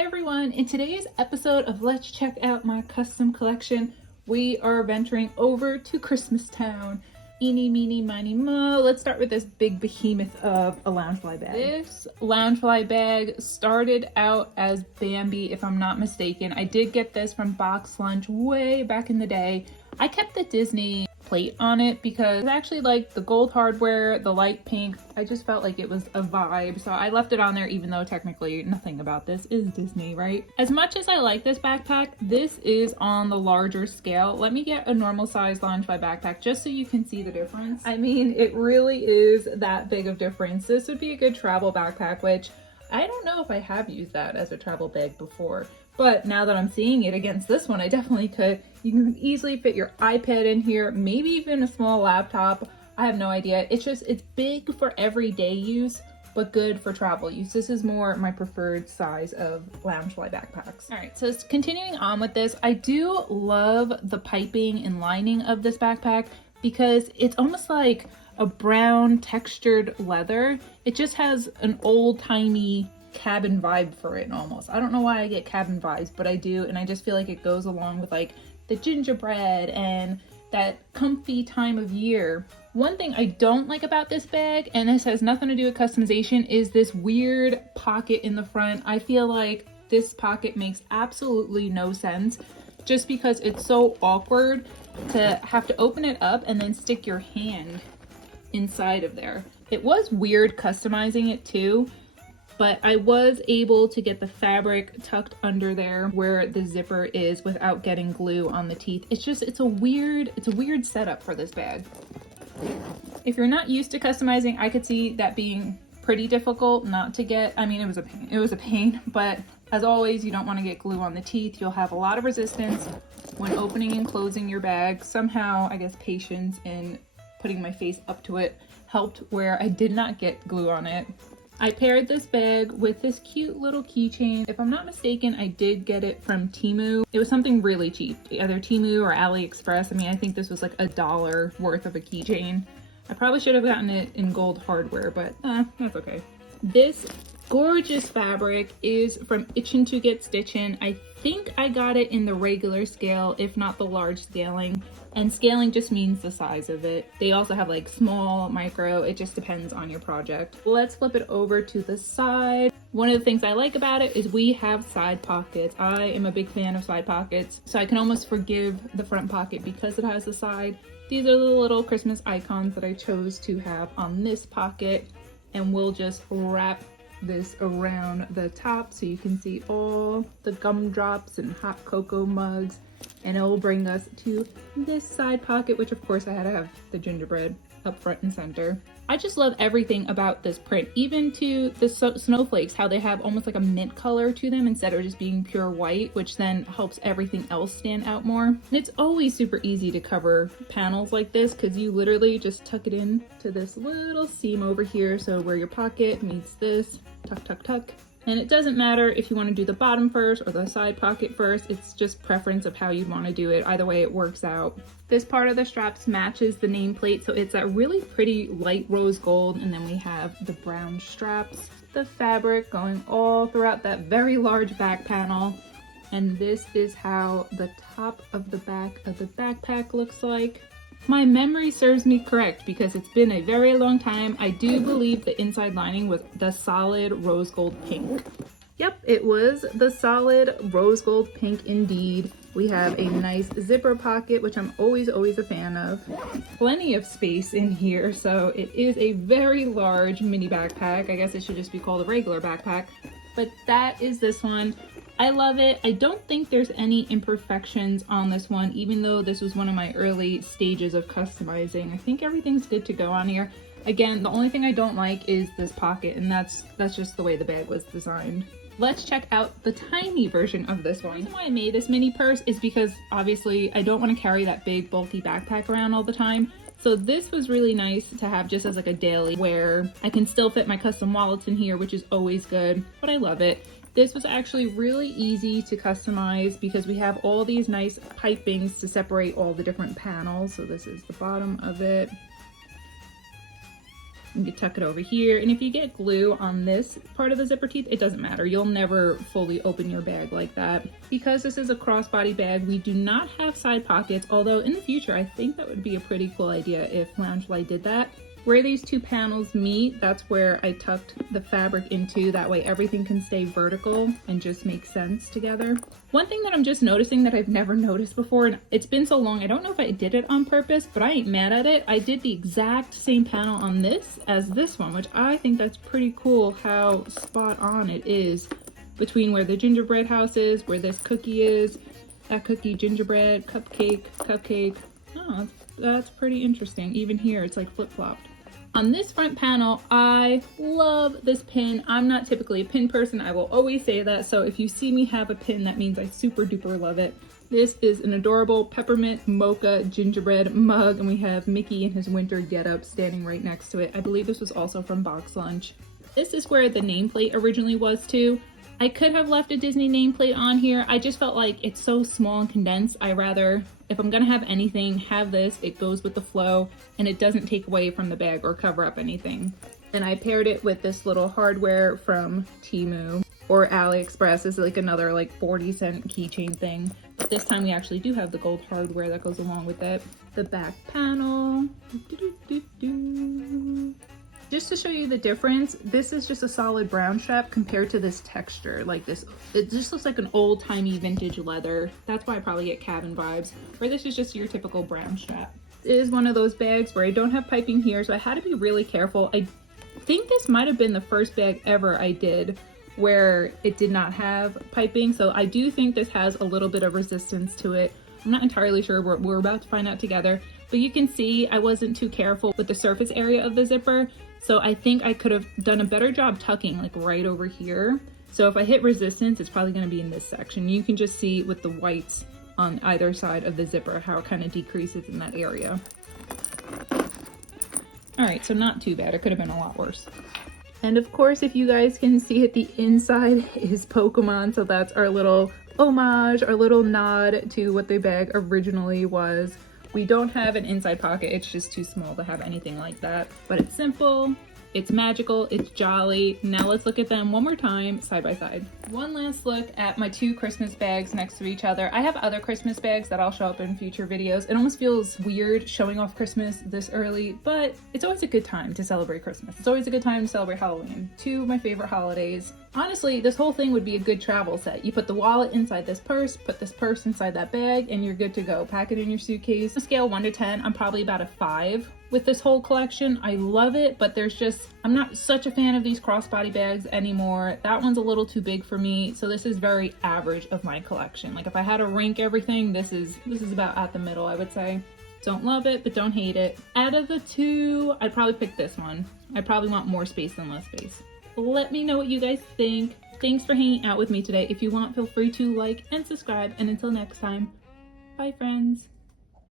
Hi everyone! In today's episode of Let's Check Out My Custom Collection, we are venturing over to Christmas Town. Eeny, meeny, miny, mo. Let's start with this big behemoth of a Loungefly bag. This Loungefly bag started out as Bambi, if I'm not mistaken. I did get this from Box Lunch way back in the day. I kept the Disney plate on it because I actually liked the gold hardware, the light pink. I just felt like it was a vibe, so I left it on there even though technically nothing about this is Disney, right? As much as I like this backpack, this is on the larger scale. Let me get a normal size Loungefly backpack just so you can see the difference. I mean, it really is that big of difference. This would be a good travel backpack, which I don't know if I have used that as a travel bag before. But now that I'm seeing it against this one, I definitely could. You can easily fit your iPad in here, maybe even a small laptop. I have no idea. It's big for everyday use, but good for travel use. This is more my preferred size of Loungefly backpacks. All right, so continuing on with this, I do love the piping and lining of this backpack because it's almost like a brown textured leather. It just has an old-timey cabin vibe for it almost. I don't know why I get cabin vibes, but I do, and I just feel like it goes along with like the gingerbread and that comfy time of year. One thing I don't like about this bag, and this has nothing to do with customization, is this weird pocket in the front. I feel like this pocket makes absolutely no sense just because it's so awkward to have to open it up and then stick your hand inside of there. It was weird customizing it too, but I was able to get the fabric tucked under there where the zipper is without getting glue on the teeth. It's a weird setup for this bag. If you're not used to customizing, I could see that being pretty difficult not to get. I mean, it was a pain, but as always, you don't want to get glue on the teeth. You'll have a lot of resistance when opening and closing your bag. Somehow, I guess patience in putting my face up to it helped where I did not get glue on it. I paired this bag with this cute little keychain. If I'm not mistaken, I did get it from Temu. It was something really cheap, either Temu or AliExpress. I mean, I think this was like $1 worth of a keychain. I probably should have gotten it in gold hardware, but that's okay. This gorgeous fabric is from Itchin' to Get Stitchin'. I think I got it in the regular scale, if not the large scaling. And scaling just means the size of it. They also have like small, micro, it just depends on your project. Let's flip it over to the side. One of the things I like about it is we have side pockets. I am a big fan of side pockets, so I can almost forgive the front pocket because it has the side. These are the little Christmas icons that I chose to have on this pocket, and we'll just wrap this around the top so you can see all the gumdrops and hot cocoa mugs, and it will bring us to this side pocket, which of course I had to have the gingerbread up front and center. I just love everything about this print, even to the snowflakes, how they have almost like a mint color to them instead of just being pure white, which then helps everything else stand out more. And it's always super easy to cover panels like this because you literally just tuck it in to this little seam over here, so where your pocket meets this, tuck, tuck, tuck. And it doesn't matter if you want to do the bottom first or the side pocket first, it's just preference of how you'd want to do it. Either way, it works out. This part of the straps matches the nameplate, so it's a really pretty light rose gold, and then we have the brown straps, the fabric going all throughout that very large back panel. And this is how the top of the back of the backpack looks like. My memory serves me correct because it's been a very long time. I do believe the inside lining was the solid rose gold pink. Yep, it was the solid rose gold pink indeed. We have a nice zipper pocket, which I'm always a fan of. Plenty of space in here, so it is a very large mini backpack. I guess it should just be called a regular backpack, but that is this one. I love it. I don't think there's any imperfections on this one, even though this was one of my early stages of customizing. I think everything's good to go on here. Again, the only thing I don't like is this pocket, and that's just the way the bag was designed. Let's check out the tiny version of this one. The reason why I made this mini purse is because obviously I don't want to carry that big bulky backpack around all the time. So this was really nice to have just as like a daily wear. I can still fit my custom wallets in here, which is always good, but I love it. This was actually really easy to customize because we have all these nice pipings to separate all the different panels. So this is the bottom of it. You can tuck it over here, and if you get glue on this part of the zipper teeth, it doesn't matter. You'll never fully open your bag like that. Because this is a crossbody bag, we do not have side pockets, although in the future I think that would be a pretty cool idea if Loungefly did that. Where these two panels meet, that's where I tucked the fabric into. That way everything can stay vertical and just make sense together. One thing that I'm just noticing that I've never noticed before, and it's been so long, I don't know if I did it on purpose, but I ain't mad at it. I did the exact same panel on this as this one, which I think that's pretty cool how spot on it is between where the gingerbread house is, where this cookie is, that cookie, gingerbread, cupcake, cupcake. Oh, that's pretty interesting. Even here, it's like flip-flopped. On this front panel, I love this pin. I'm not typically a pin person. I will always say that. So if you see me have a pin, that means I super duper love it. This is an adorable peppermint mocha gingerbread mug, and we have Mickey in his winter getup standing right next to it. I believe this was also from Box Lunch. This is where the nameplate originally was too. I could have left a Disney nameplate on here. I just felt like it's so small and condensed. I rather, if I'm gonna have anything, have this. It goes with the flow and it doesn't take away from the bag or cover up anything. And I paired it with this little hardware from Temu or AliExpress. This is like another like 40-cent keychain thing. But this time we actually do have the gold hardware that goes along with it. The back panel. Just to show you the difference, this is just a solid brown strap compared to this texture. Like this, it just looks like an old-timey vintage leather. That's why I probably get cabin vibes. Where this is just your typical brown strap. It is one of those bags where I don't have piping here, so I had to be really careful. I think this might have been the first bag ever I did where it did not have piping, so I do think this has a little bit of resistance to it. I'm not entirely sure. We're about to find out together. But you can see I wasn't too careful with the surface area of the zipper. So I think I could have done a better job tucking like right over here. So if I hit resistance, it's probably going to be in this section. You can just see with the whites on either side of the zipper how it kind of decreases in that area. All right, so not too bad. It could have been a lot worse. And of course, if you guys can see it, the inside is Pokemon. So that's our little homage, our little nod to what the bag originally was. We don't have an inside pocket. It's just too small to have anything like that. But it's simple, it's magical, it's jolly. Now let's look at them one more time, side by side. One last look at my two Christmas bags next to each other. I have other Christmas bags that I'll show up in future videos. It almost feels weird showing off Christmas this early, but it's always a good time to celebrate Christmas. It's always a good time to celebrate Halloween. Two of my favorite holidays. Honestly, this whole thing would be a good travel set. You put the wallet inside this purse, put this purse inside that bag, and you're good to go. Pack it in your suitcase. On a scale 1 to 10, I'm probably about a 5 with this whole collection. I love it, but I'm not such a fan of these crossbody bags anymore. That one's a little too big for me, so this is very average of my collection. Like if I had to rank everything, this is about at the middle, I would say. Don't love it, but don't hate it. Out of the two, I'd probably pick this one. I probably want more space than less space. Let me know what you guys think. Thanks for hanging out with me today. If you want, feel free to like and subscribe. And until next time, bye friends.